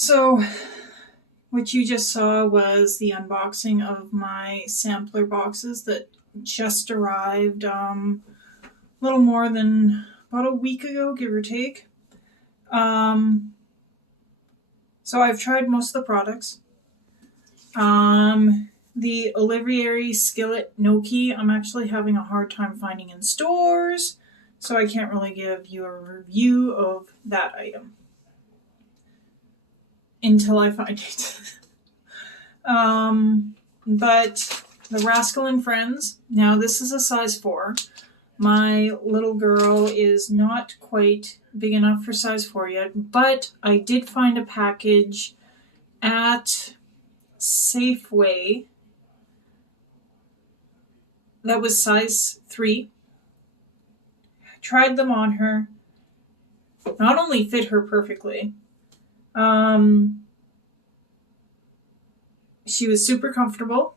So, what you just saw was the unboxing of my sampler boxes that just arrived a little more than about a week ago, give or take. So I've tried most of the products. The Olivieri Skillet Gnocchi, I'm actually having a hard time finding in stores, so I can't really give you a review of that item until I find it. But the Rascal and Friends, now this is a size 4. My little girl is not quite big enough for size 4 yet, but I did find a package at Safeway that was size 3. Tried them on her. Not only fit her perfectly, she was super comfortable.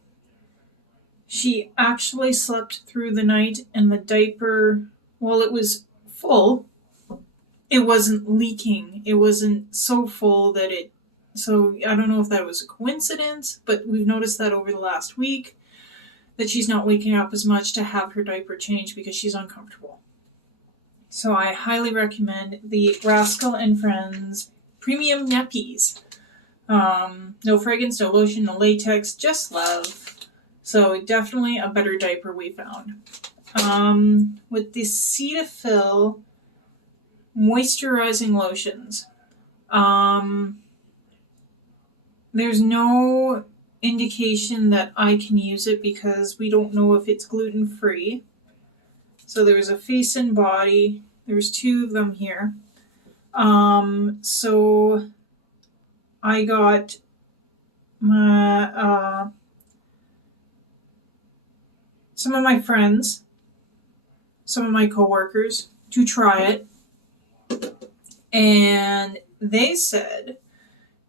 She actually slept through the night, and the diaper, well, it was full. It wasn't leaking. It wasn't so full that it... So I don't know if that was a coincidence, but we've noticed that over the last week, that she's not waking up as much to have her diaper changed because she's uncomfortable. So I highly recommend the Rascal and Friends Premium Nappies. No fragrance, no lotion, no latex, just love. So definitely a better diaper we found. With the Cetaphil moisturizing lotions, there's no indication that I can use it because we don't know if it's gluten-free. So there's a face and body. There's 2 of them here. So I got my some of my friends, some of my coworkers to try it, and they said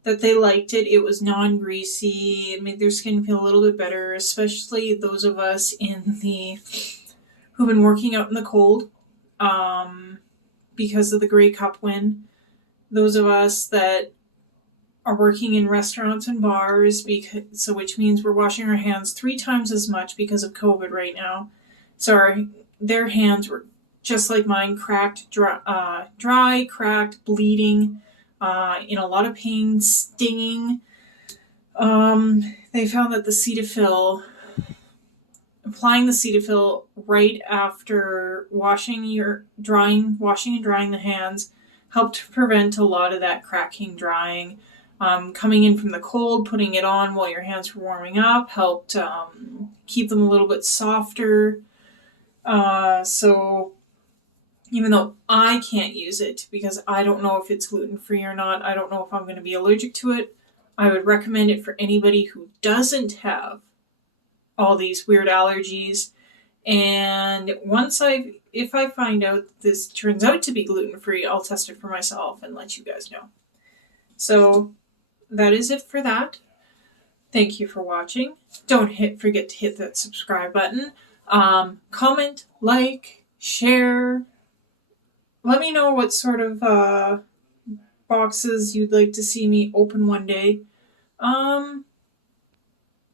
that they liked it. It was non-greasy. It made their skin feel a little bit better, especially those of us who've been working out in the cold because of the Grey Cup win. Those of us that are working in restaurants and bars, which means we're washing our hands 3 times as much because of COVID right now. So their hands were just like mine, cracked, dry, cracked, bleeding, in a lot of pain, stinging. They found that the Cetaphil, applying the Cetaphil right after washing and drying the hands, helped prevent a lot of that cracking, drying. Coming in from the cold, putting it on while your hands were warming up helped keep them a little bit softer. So even though I can't use it because I don't know if it's gluten-free or not, I don't know if I'm going to be allergic to it, I would recommend it for anybody who doesn't have all these weird allergies. And if I find out this turns out to be gluten-free, I'll test it for myself and let you guys know. So that is it for that. Thank you for watching. Don't forget to hit that subscribe button. Comment, like, share. Let me know what sort of boxes you'd like to see me open one day.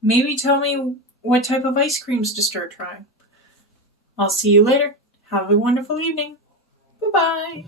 Maybe tell me what type of ice creams to start trying. I'll see you later. Have a wonderful evening. Bye-bye.